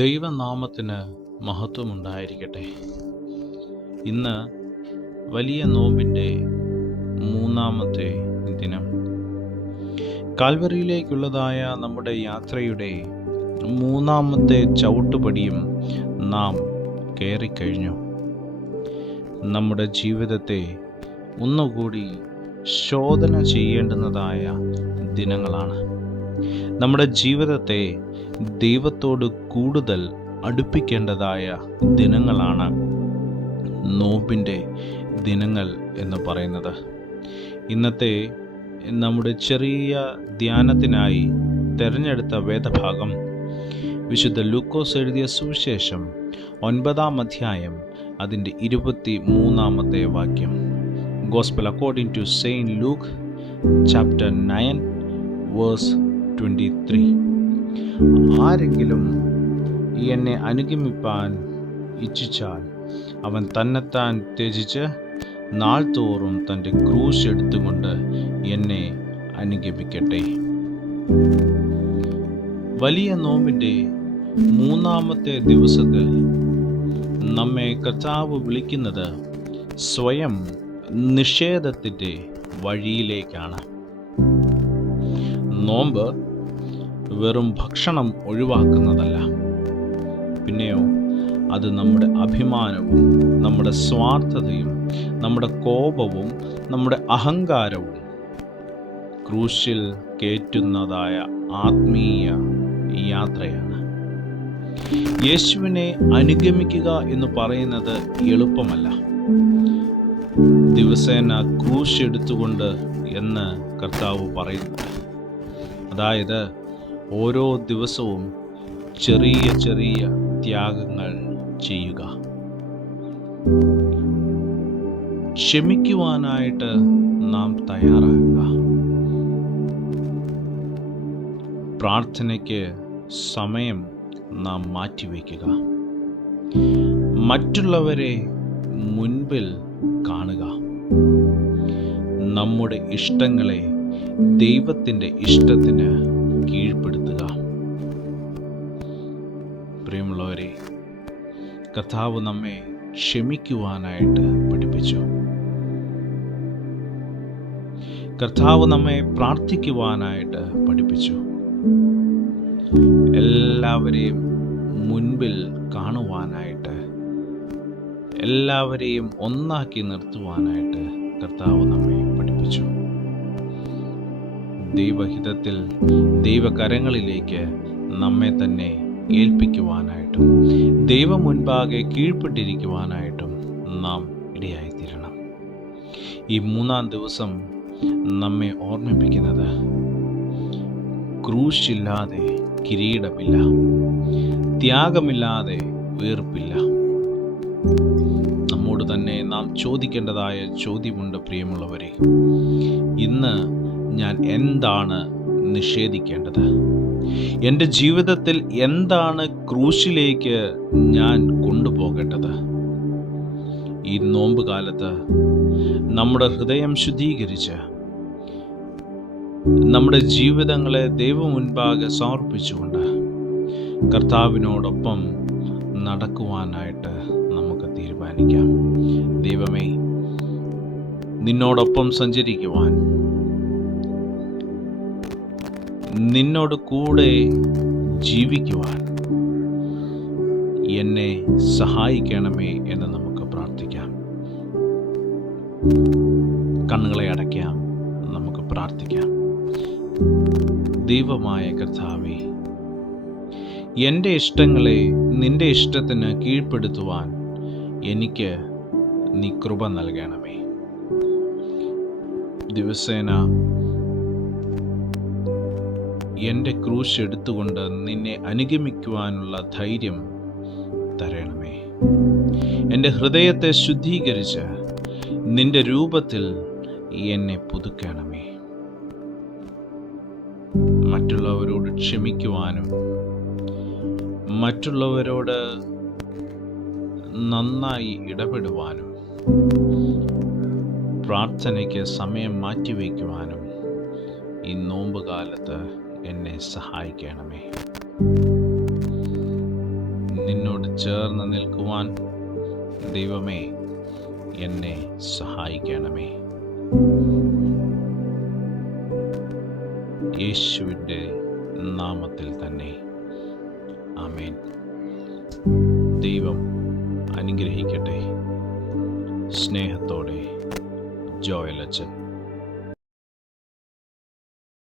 ദൈവനാമത്തിന് മഹത്വമുണ്ടായിരിക്കട്ടെ. ഇന്ന് വലിയ നോമ്പിൻ്റെ 3-ാമത്തെ ദിനം. കാൽവറിയിലേക്കുള്ളതായ നമ്മുടെ യാത്രയുടെ 3-ാമത്തെ ചവിട്ടുപടിയും നാം കയറിക്കഴിഞ്ഞു. നമ്മുടെ ജീവിതത്തെ ഒന്നുകൂടി ശോധന ചെയ്യേണ്ടുന്നതായ ദിനങ്ങളാണ്. നമ്മുടെ ജീവിതത്തെ ദൈവത്തോട് കൂടുതൽ അടുപ്പിക്കേണ്ടതായ ദിനങ്ങളാണ് നോമ്പിൻ്റെ ദിനങ്ങൾ എന്ന് പറയുന്നത്. ഇന്നത്തെ നമ്മുടെ ചെറിയ ധ്യാനത്തിനായി തിരഞ്ഞെടുത്ത വേദഭാഗം വിശുദ്ധ ലൂക്കോസ് എഴുതിയ സുവിശേഷം 9-ാം അധ്യായം അതിൻ്റെ 23-ാമത്തെ വാക്യം. Gospel according to Saint Luke chapter 9 verse 23. ആരെങ്കിലും എന്നെ അനുഗമിപ്പാൻ ഇച്ഛിച്ചാൽ അവൻ തന്നെത്താൻ ത്യജിച്ച് നാൾതോറും തൻ്റെ ക്രൂശ് എടുത്തുകൊണ്ട് എന്നെ അനുഗമിക്കട്ടെ. വലിയ നോമ്പിൻ്റെ 3-ാമത്തെ ദിവസത്തിൽ നമ്മെ കർത്താവ് വിളിക്കുന്നത് സ്വയം നിഷേധത്തിൻ്റെ വഴിയിലേക്കാണ്. നോമ്പ് വെറും ഭക്ഷണം ഒഴിവാക്കുന്നതല്ല, പിന്നെയോ അത് നമ്മുടെ അഭിമാനവും നമ്മുടെ സ്വാർത്ഥതയും നമ്മുടെ കോപവും നമ്മുടെ അഹങ്കാരവും ക്രൂശിൽ കയറ്റുന്നതായ ആത്മീയ യാത്രയാണ്. യേശുവിനെ അനുഗമിക്കുക എന്ന് പറയുന്നത് എളുപ്പമല്ല. ദിവസേന ക്രൂശ് എടുത്തുകൊണ്ട് എന്ന് കർത്താവ് പറയുന്നുണ്ട്. അതായത് ഓരോ ദിവസവും ചെറിയ ചെറിയ ത്യാഗങ്ങൾ ചെയ്യുക. ക്ഷമിക്കുവാനായിട്ട് നാം തയ്യാറാകുക. പ്രാർത്ഥനയ്ക്ക് സമയം നാം മാറ്റിവെക്കുക. മറ്റുള്ളവരെ മുൻപിൽ കാണുക. നമ്മുടെ ഇഷ്ടങ്ങളെ ദൈവത്തിൻ്റെ ഇഷ്ടത്തിന് കീഴ്പ്പെടുത്തുക. പ്രിയമുള്ളവരെ, കർത്താവ് നമ്മെ ക്ഷമിക്കുവാനായിട്ട് പഠിപ്പിച്ചു. കർത്താവ് നമ്മെ പ്രാർത്ഥിക്കുവാനായിട്ട് പഠിപ്പിച്ചു. എല്ലാവരെയും മുൻപിൽ കാണുവാനായിട്ട്, എല്ലാവരെയും ഒന്നാക്കി നിർത്തുവാനായിട്ട് കർത്താവ് നമ്മെ പഠിപ്പിച്ചു. ദൈവഹിതത്തിൽ ദൈവകരങ്ങളിലേക്ക് നമ്മെ തന്നെ ഏൽപ്പിക്കുവാനായിട്ടും ദൈവം മുൻപാകെ കീഴ്പ്പെട്ടിരിക്കുവാനായിട്ടും നാം ഇടയായിത്തീരണം. ഈ 3-ാം ദിവസം നമ്മെ ഓർമ്മിപ്പിക്കുന്നത് ക്രൂശില്ലാതെ കിരീടമില്ല, ത്യാഗമില്ലാതെ വീർപ്പില്ല. നമ്മോട് തന്നെ നാം ചോദിക്കേണ്ടതായ ചോദ്യമുണ്ട്. പ്രിയമുള്ളവരെ, ഇന്ന് ഞാൻ എന്താണ് നിഷേധിക്കേണ്ടത്? എൻ്റെ ജീവിതത്തിൽ എന്താണ് ക്രൂശിലേക്ക് ഞാൻ കൊണ്ടുപോകേണ്ടത്? ഈ നോമ്പ് കാലത്ത് നമ്മുടെ ഹൃദയം ശുദ്ധീകരിച്ച് നമ്മുടെ ജീവിതങ്ങളെ ദൈവം മുൻപാകെ സമർപ്പിച്ചുകൊണ്ട് കർത്താവിനോടൊപ്പം നടക്കുവാനായിട്ട് നമുക്ക് തീരുമാനിക്കാം. ദൈവമേ, നിന്നോടൊപ്പം സഞ്ചരിക്കുവാൻ, നിന്നോട് കൂടെ ജീവിക്കുവാൻ എന്നെ സഹായിക്കണമേ എന്ന് നമുക്ക് പ്രാർത്ഥിക്കാം. കണ്ണുകളെ അടയ്ക്കാം, നമുക്ക് പ്രാർത്ഥിക്കാം. ദൈവമായ കർത്താവേ, എൻ്റെ ഇഷ്ടങ്ങളെ നിന്റെ ഇഷ്ടത്തിന് കീഴ്പ്പെടുത്തുവാൻ എനിക്ക് നീ കൃപ നൽകണമേ. ദിവസേന എൻ്റെ ക്രൂശ് എടുത്തുകൊണ്ട് നിന്നെ അനുഗമിക്കുവാനുള്ള ധൈര്യം തരണമേ. എൻ്റെ ഹൃദയത്തെ ശുദ്ധീകരിച്ച് നിന്റെ രൂപത്തിൽ എന്നെ പുതുക്കണമേ. മറ്റുള്ളവരോട് ക്ഷമിക്കുവാനും മറ്റുള്ളവരോട് നന്നായി ഇടപെടുവാനും പ്രാർത്ഥനയ്ക്ക് സമയം മാറ്റിവെക്കുവാനും ഈ നോമ്പ് കാലത്ത് എന്നെ സഹായിക്കണമേ. ചേർന്ന് നിൽക്കുവാൻ ദൈവമേ എന്നെ സഹായിക്കണമേ. യേശുവിൻ്റെ നാമത്തിൽ തന്നെ ആമേൻ. ദൈവം അനുഗ്രഹിക്കട്ടെ. സ്നേഹത്തോടെ ജോയൽ അച്ഛൻ.